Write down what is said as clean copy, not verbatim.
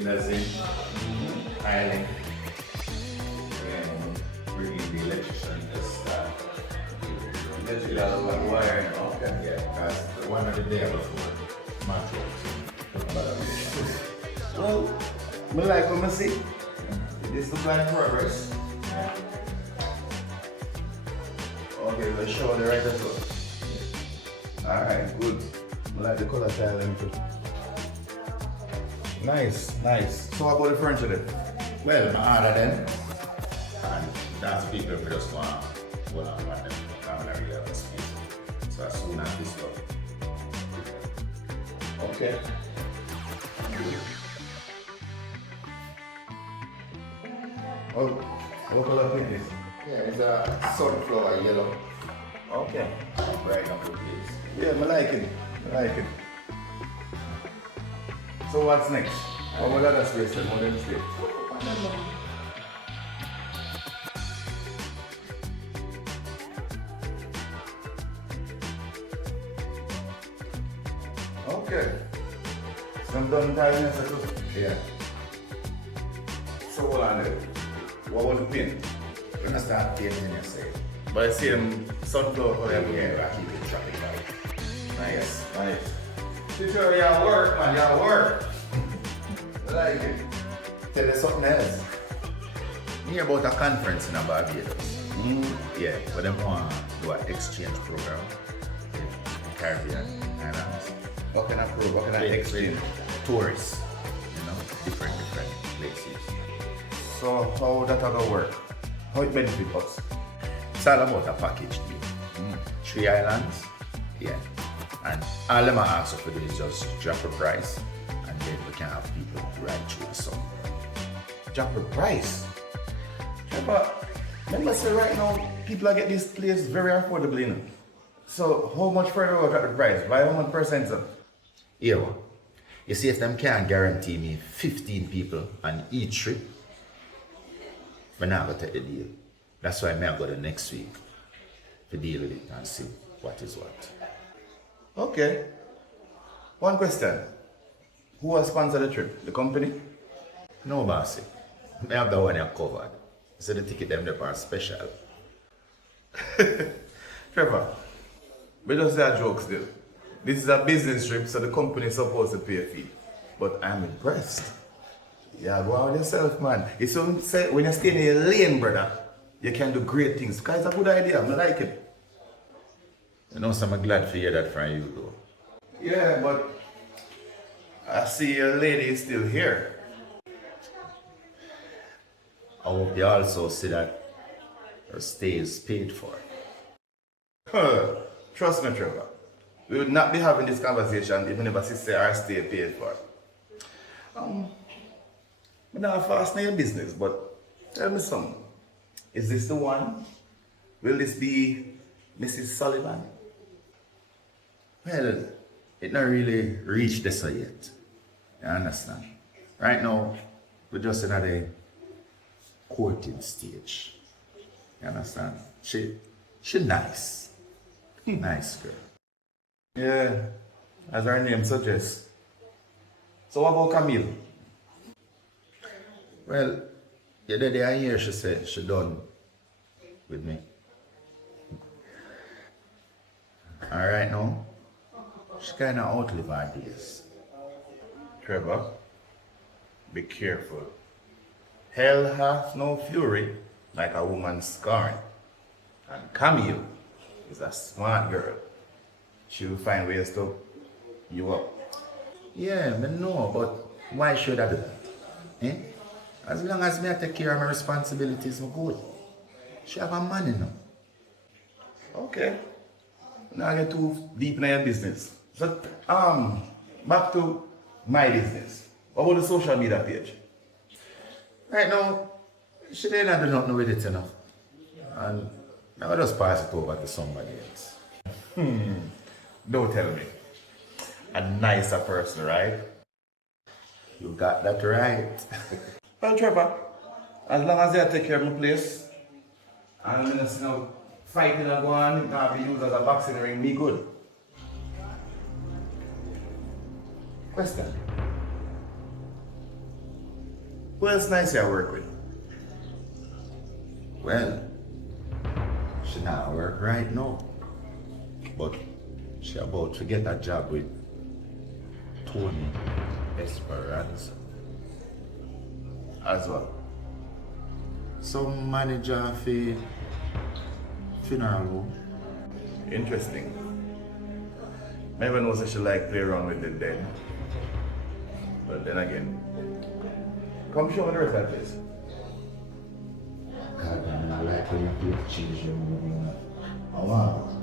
windows in, tiling, and bringing the electrician to start. Electrical wire, okay. Yeah, because the one of the day before, match works. Well, I like what I see. This looks like progress. Yeah. Okay, let's show the right as well. Alright, good. I like the color tiling too. Nice, nice. So how about the furniture then? Well, I order them. And that's people who just want to go on them. I don't really have a space. So as soon as this stuff. Okay. Oh, what color paint is? Yeah, it's a sunflower yellow. Okay. Right up the place. Yeah, I like it. I like it. So what's next? What will other space then? What next space? Okay. So I'm done tiling this too? Yeah. So hold on there. What about the paint? We're gonna start painting, you say. But I see them sunflower color. Yeah, I keep it tropical. Nice, nice. Teacher, y'all work, man, y'all work. I like it. Tell us something else. You hear about a conference in Barbados? Yeah, but them want to do an exchange program in Caribbean islands. What kind of program? What kind of exchange? Tourists, you know, different places. So how that gonna work? How it benefit us? It's all about a package deal. 3 islands, yeah. And all them are asked for do is just drop a price and then we can have people ride through the song. Drop a price? Yeah, but remember say right now people are getting this place very affordable, you know. So how much further will drop the price? By how much percent? Yeah, you see if them can't guarantee me 15 people on each trip, we're not going to take the deal. That's why I'm going to next week to deal with it and see what is what. Okay. One question. Who will sponsor the trip? The company? No, bossy. I have the one you covered. So the ticket them are special. Trevor, we just say a joke still. This is a business trip, so the company is supposed to pay a fee. But I'm impressed. Yeah, go out yourself, man. It's say when you stay in your lane, brother, you can do great things. Because it's a good idea. I like it. You know, so I'm glad to hear that from you, though. Yeah, but I see your lady is still here. I hope you also see that her stay is paid for. Trust me, Trevor. We would not be having this conversation if we never see our stay paid for. I'm not fast in your business, but tell me something. Is this the one? Will this be Mrs. Sullivan? Well, it not really reached this yet. You understand? Right now, we're just in a courting stage. You understand? She nice. Nice girl. Yeah, as her name suggests. So what about Camille? Well, the other day I hear she said she done with me. Alright now, she kinda outlive her days. Trevor, be careful. Hell hath no fury like a woman scorned. And Camille is a smart girl. She will find ways to you up. Yeah, I know, but why should I do that? Eh? As long as I take care of my responsibilities, I'm good. She have a money now. Okay. Now I get too deep in your business. But back to my business. What about the social media page? Right now, she didn't do nothing with it enough. And I'll just pass it over to somebody else. Don't tell me. A nicer person, right? You got that right. Well, Trevor, as long as I take care of my place, and I'm just fighting and going, it can't be used as a boxing ring, me good. Question. Who else nice I work with? Well, she not work right now. But she about to get a job with Tony Xpressionz as well. Some manager for funeral home. Interesting. Never knows that she like play around with the dead. But then again, come show me the rest of this. God, I like when you change your movie. Oh wow.